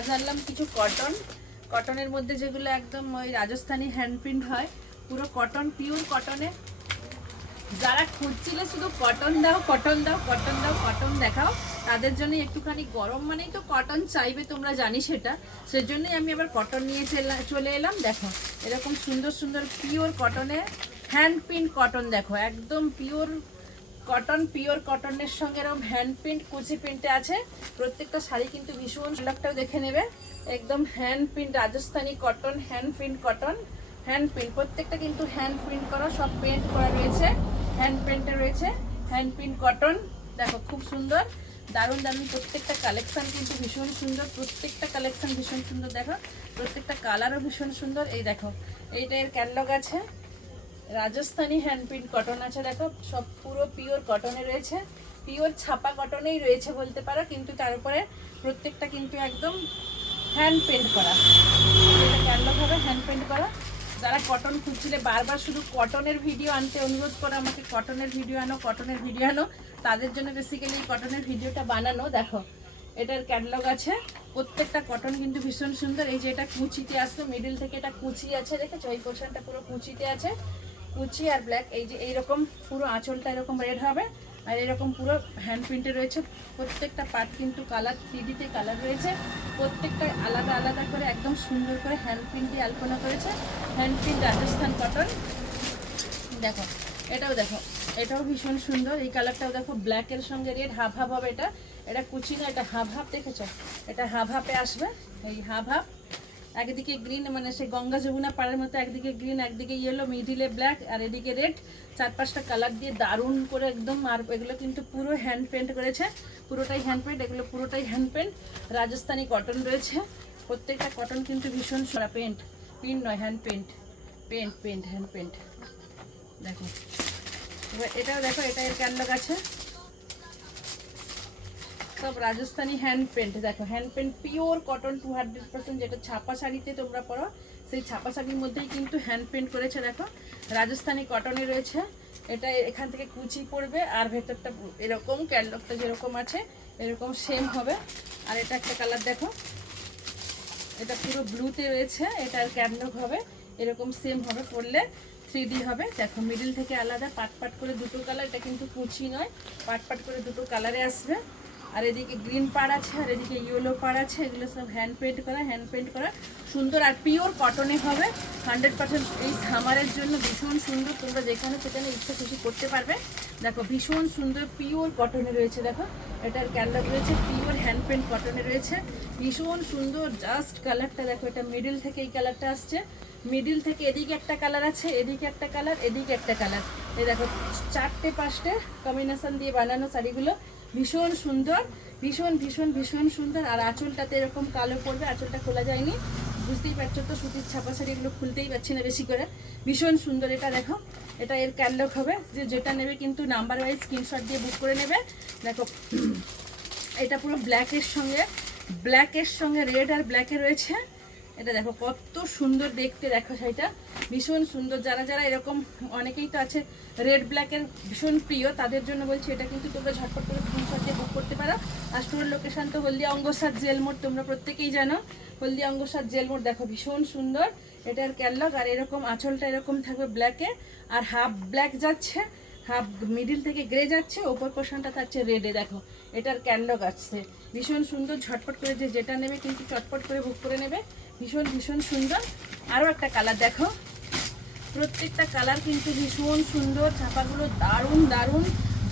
আজ আনলাম কিছু কটনের মধ্যে যেগুলো একদম ওই রাজস্থানি হ্যান্ড প্রিন্ট হয়, পুরো কটন, পিওর কটনে। যারা খুঁজছিলে শুধু কটন দাও কটন দাও কটন দাও কটন দেখাও, তাদের জন্য একটুখানি গরম মানেই তো কটন চাইবে, তোমরা জানি সেটা। সেজন্যই আমি আবার কটন নিয়ে চলে এলাম। দেখো এরকম সুন্দর সুন্দর পিওর কটনে হ্যান্ড প্রিন্ট কটন, দেখো একদম পিওর কটনের সঙ্গে এরকম হ্যান্ড প্রিন্ট কুচি প্রিন্টে আছে। প্রত্যেকটা শাড়ি কিন্তু ভীষণ সুন্দরটাও দেখে নেবে, একদম hand print Rajasthani cotton, hand print cotton, hand print প্রত্যেকটা কিন্তু হ্যান্ড প্রিন্ট করা, সব পেন্ট করা রয়েছে, হ্যান্ড প্রিন্টে রয়েছে, হ্যান্ড প্রিন্ট কটন। দেখো খুব সুন্দর, দারুণ দারুণ প্রত্যেকটা কালেকশন কিন্তু ভীষণ সুন্দর, প্রত্যেকটা কালেকশন ভীষণ সুন্দর। দেখো প্রত্যেকটা কালারও ভীষণ সুন্দর। এই দেখো এইটা এর ক্যাটালগ আছে, রাজস্থানি হ্যান্ড প্রিন্ট কটন আছে। দেখো সব পুরো পিওর কটনে রয়েছে, পিওর ছাপা কটনেই রয়েছে বলতে পারো, কিন্তু তার উপরে প্রত্যেকটা কিন্তু একদম হ্যান্ড পেন্ট করা। এটা ক্যাটালগ হবে হ্যান্ড পেন্ট করা। যারা কটন খুঁজছিলে, বারবার শুধু কটনের ভিডিও আনতে অনুরোধ করে আমাকে, কটনের ভিডিও আনো কটনের ভিডিও আনো, তাদের জন্য বেসিক্যালি এই কটনের ভিডিওটা বানানো। দেখো এটার ক্যাটালগ আছে, প্রত্যেকটা কটন কিন্তু ভীষণ সুন্দর। এই যে এটা কুচিতে আসলো, মিডিল থেকে এটা কুচি আছে, দেখেছো এই পোর্শনটা পুরো কুচিতে আছে, কুচি আর ব্ল্যাক। এই যে এইরকম পুরো আঁচলটা এরকম রেড হবে, আর এরকম পুরো হ্যান্ড প্রিন্টে রয়েছে। প্রত্যেকটা পার্ট কিন্তু কালার 3Dতে কালার রয়েছে, প্রত্যেকটা আলাদা আলাদা করে একদম সুন্দর করে হ্যান্ড প্রিন্ট দিয়ে আলপনা করেছে, হ্যান্ড প্রিন্ট রাজস্থান কটন। দেখো এটাও দেখো, এটাও ভীষণ সুন্দর। এই কালারটাও দেখো, ব্ল্যাকের সঙ্গে রেড, হাফ হাফ হবে। এটা কুচি না, এটা হাফ হাফ, দেখেছো এটা হাফ হাফে আসবে। এই হাফ হাফ, একদিকে গ্রিন মানে সেই গঙ্গা যমুনা পাড়ের মতো, একদিকে গ্রিন একদিকে ইয়েলো, মিডিলে ব্ল্যাক আর এদিকে রেড, 4-5টা কালার দিয়ে দারুণ করে একদম। আর এগুলো কিন্তু পুরো হ্যান্ড পেন্ট করেছে, পুরোটাই হ্যান্ড পেন্ট, এগুলো পুরোটাই হ্যান্ড পেন্ট রাজস্থানি কটন রয়েছে। প্রত্যেকটা কটন কিন্তু ভীষণ সারা পেন্ট, প্রিন্ট নয় hand paint, paint paint hand paint. দেখো এবার এটাও দেখো, এটা এর ক্যাটালগ আছে, সব রাজস্থানি হ্যান্ড পেন্ট। দেখো হ্যান্ড পেন্ট পিওর কটন 200%, যেটা ছাপা শাড়িতে তোমরা পরো সেই ছাপা শাড়ির মধ্যেই কিন্তু হ্যান্ড পেন্ট করেছে। দেখো রাজস্থানি কটনে রয়েছে, এটা এখান থেকে কুচি পড়বে, আর ভেতরটা এরকম ক্যাটালগটা যেরকম আছে এরকম সেম হবে। আর এটা একটা কালার দেখো, এটা পুরো ব্লুতে রয়েছে, এটার ক্যাটালগ হবে এরকম সেম হবে, পরলে 3D হবে। দেখো মিডিল থেকে আলাদা পাট পাট করে দুটো কালার, এটা কিন্তু কুচি নয়, পাট পাট করে দুটো কালারে আসবে। আর এদিকে গ্রিন পাড় আছে, আর এদিকে ইয়েলো পাড় আছে, এগুলো সব হ্যান্ড পেন্ট করা সুন্দর, আর পিওর কটনে হবে 100%। এই সামারের জন্য ভীষণ সুন্দর, তোমরা যেখানে সেখানে ইচ্ছা খুশি করতে পারবে। দেখো ভীষণ সুন্দর পিওর কটনে রয়েছে, দেখো এটার ক্যাটালগ রয়েছে, পিওর হ্যান্ড পেন্ট কটনে রয়েছে, ভীষণ সুন্দর। জাস্ট কালারটা দেখো, এটা মিডিল থেকে এই কালারটা আসছে, মিডিল থেকে এদিকে একটা কালার আছে, এদিকে একটা কালার, এদিকে একটা কালার। এই দেখো 4টে-5টে কম্বিনেশন দিয়ে বানানো শাড়িগুলো ভীষণ সুন্দর, ভীষণ ভীষণ ভীষণ সুন্দর। আর আঁচলটাতে এরকম কালো পড়বে, আঁচলটা খোলা যায়নি, বুঝতেই পারছো তো, সুতির ছাপা শাড়ি এগুলো খুলতেই পারছি না বেশি করে, ভীষণ সুন্দর। এটা দেখো, এটা এর ক্যাটালগ হবে, যেটা নেবে কিন্তু নাম্বার ওয়াইজ স্ক্রিনশট দিয়ে বুক করে নেবে। দেখো এটা পুরো ব্ল্যাকের সঙ্গে রেড আর ব্ল্যাকে রয়েছে। এটা দেখো কত সুন্দর দেখতে, দেখো শাড়িটা ভীষণ সুন্দর। যারা যারা এরকম, অনেকেই তো আছে রেড ব্ল্যাকের ভীষণ প্রিয়, তাদের জন্য বলছি এটা কিন্তু তোমরা ঝটপট করে স্ক্রিনশট দিয়ে বুক করতে পারো। আর স্টোরের লোকেশন তো হলদিয়া অঙ্গসার জেল মোড়, তোমরা প্রত্যেকেই জানো হলদিয়া অঙ্গসার জেল মোড়। দেখো ভীষণ সুন্দর এটার ক্যাটালগ। আর এরকম আঁচলটা এরকম থাকবে ব্ল্যাকে, আর হাফ ব্ল্যাক যাচ্ছে, হাফ মিডিল থেকে গ্রে যাচ্ছে, ওপর পোর্শনটা থাকছে রেডে। দেখো এটার ক্যাটালগ আসছে ভীষণ সুন্দর, ঝটপট করে যেটা নেবে কিন্তু চটপট করে বুক করে নেবে, ভীষণ ভীষণ সুন্দর। আরও একটা কালার দেখো, প্রত্যেকটা কালার কিন্তু ভীষণ সুন্দর, ছাপাগুলো দারুণ দারুণ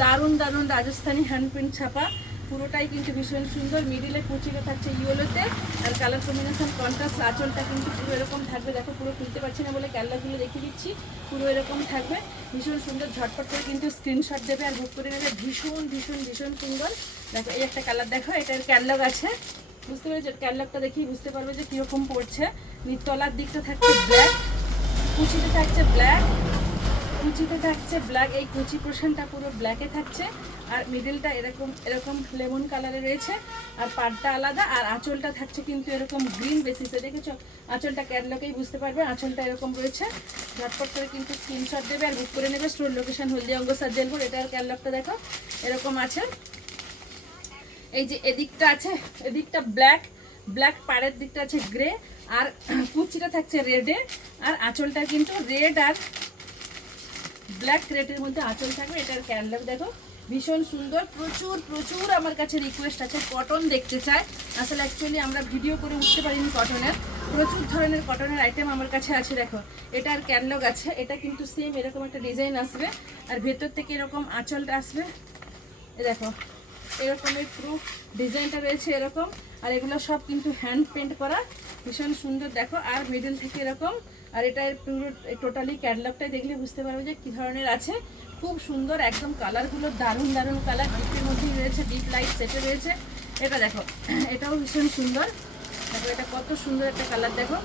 দারুণ দারুণ রাজস্থানি হ্যান্ড প্রিন্ট ছাপা, পুরোটাই কিন্তু ভীষণ সুন্দর। মিডিলে কুচিটা থাকছে ইয়েলোতে, আর কালার কম্বিনেশন কন্ট্রাস্ট। আঁচলটা কিন্তু পুরো এরকম থাকবে, দেখো পুরো খুলতে পারছি না বলে ক্যাটালগুলো দেখিয়ে দিচ্ছি, পুরো এরকম থাকবে ভীষণ সুন্দর। ঝটপট করে কিন্তু স্ক্রিনশট দেবে আর বুক করে নেবে, ভীষণ ভীষণ ভীষণ সুন্দর। দেখো এই একটা কালার দেখো, এটার ক্যাটালগ আছে, বুঝতে পেরেছো, ক্যাটালগটা দেখেই বুঝতে পারবে যে কীরকম পড়ছে। তলার দিকটা থাকছে ব্ল্যাক, কুচিতে থাকছে ব্ল্যাক, এই কুচি পোর্শনটা পুরো ব্ল্যাকে থাকছে, আর মিডিলটা এরকম এরকম লেমন কালারে রয়েছে, আর পাড়টা আলাদা, আর আঁচলটা থাকছে কিন্তু এরকম গ্রিন বেসিসে, দেখেছো আঁচলটা ক্যাটালগেই বুঝতে পারবে, আঁচলটা এরকম রয়েছে। ঝটপট করে কিন্তু স্ক্রিনশট দেবে আর বুক করে নেবে। স্টোর লোকেশন হলদিয়া অঙ্গসার জেলপুর। এটার ক্যাটালগটা দেখো এরকম আছে। এই যে এদিকটা আছে, এদিকটা ব্ল্যাক, ব্ল্যাক পাড়ের দিকটা আছে গ্রে, আর কুচিটা থাকছে রেডে, আর আঁচলটা কিন্তু রেড আর ব্ল্যাক রেডের মধ্যে আঁচল থাকবে। এটার ক্যানভাস দেখো ভীষণ সুন্দর। প্রচুর প্রচুর আমার কাছে রিকোয়েস্ট আছে কটন দেখতে চায়। আসলে অ্যাকচুয়ালি আমরা ভিডিও করে উঠতে পারিনি কটনের, প্রচুর ধরনের কটনের আইটেম আমার কাছে আছে। দেখো এটার ক্যানলগ আছে, এটা কিন্তু সেম এরকম একটা ডিজাইন আসবে, আর ভেতর থেকে এরকম আঁচলটা আসবে। এ দেখো এরকমের পুরো ডিজাইনটা রয়েছে এরকম, আর এগুলো সব কিন্তু হ্যান্ড পেন্ট করা, ভীষণ সুন্দর। দেখো আর মিডল থেকে এরকম, আর এটার পুরো টোটালি ক্যাটালগটাই দেখলে বুঝতে পারবে যে কী ধরনের আছে। খুব সুন্দর একদম, কালারগুলো দারুণ দারুণ কালার, ডিপের মধ্যেই রয়েছে, ডিপ লাইট সেটে রয়েছে। এটা দেখো এটাও ভীষণ সুন্দর। দেখো এটা কত সুন্দর একটা কালার। দেখো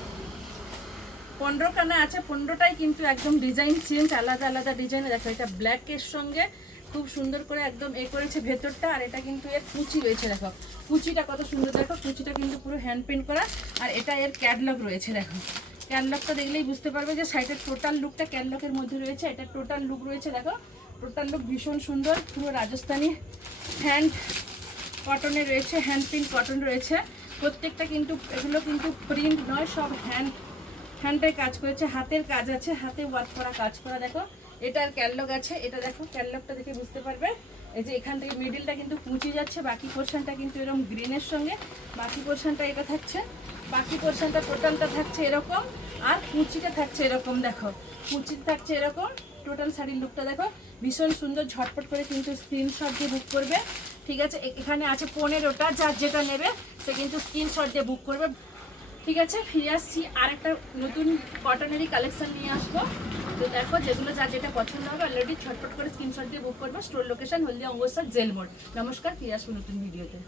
15 খানা আছে, 15টাই কিন্তু একদম ডিজাইন চেঞ্জ, আলাদা আলাদা ডিজাইনে। দেখো এটা ব্ল্যাকের সঙ্গে খুব সুন্দর করে একদম এ করেছে ভেতরটা, আর এটা কিন্তু এর কুচি রয়েছে। দেখো কুচিটা কত সুন্দর, দেখো কুচিটা কিন্তু পুরো হ্যান্ড পেন্ট করা, আর এটা এর ক্যাটলগ রয়েছে। দেখো ক্যাটলগটা দেখলেই বুঝতে পারবে যে সাইডের টোটাল লুকটা ক্যাটলগের মধ্যে রয়েছে। এটা টোটাল লুক রয়েছে, দেখো টোটাল লুক ভীষণ সুন্দর, পুরো রাজস্থানি হ্যান্ড কটনে রয়েছে, হ্যান্ড প্রিন্ট কটন রয়েছে প্রত্যেকটা। কিন্তু এগুলো কিন্তু প্রিন্ট নয়, সব হ্যান্ডে কাজ করেছে, হাতের কাজ আছে, হাতে ওয়ার্ক করা কাজ করা। দেখো এটার ক্যাটলগ আছে, এটা দেখো ক্যাটলগটা দেখে বুঝতে পারবে। এই যে এখান থেকে মিডিলটা কিন্তু কুচি যাচ্ছে, বাকি পোর্শনটা কিন্তু এরকম গ্রিনের সঙ্গে, বাকি পোর্শনটা এটা থাকছে, বাকি পোর্শনটা টোটালটা থাকছে এরকম, আর কুচিটা থাকছে এরকম। দেখো কুচি থাকছে এরকম, টোটাল শাড়ির লুকটা দেখো ভীষণ সুন্দর। ঝটপট করে কিন্তু স্ক্রিনশট দিয়ে বুক করবে, ঠিক আছে। এখানে আছে 15টা, যার যেটা নেবে সে কিন্তু স্ক্রিনশট দিয়ে বুক করবে, ঠিক আছে। ফিরে আসছি আর একটা নতুন কটনেরই কালেকশন নিয়ে আসবো। তো দেখো যেগুলো যার যেটা পছন্দ হবে অলরেডি ঝটপট করে স্ক্রিনশট দিয়ে বুক করবে। স্টোর লোকেশন হলদিয়া অঙ্গসর জেল মোড়। নমস্কার, ফিরে আসবো নতুন ভিডিওতে।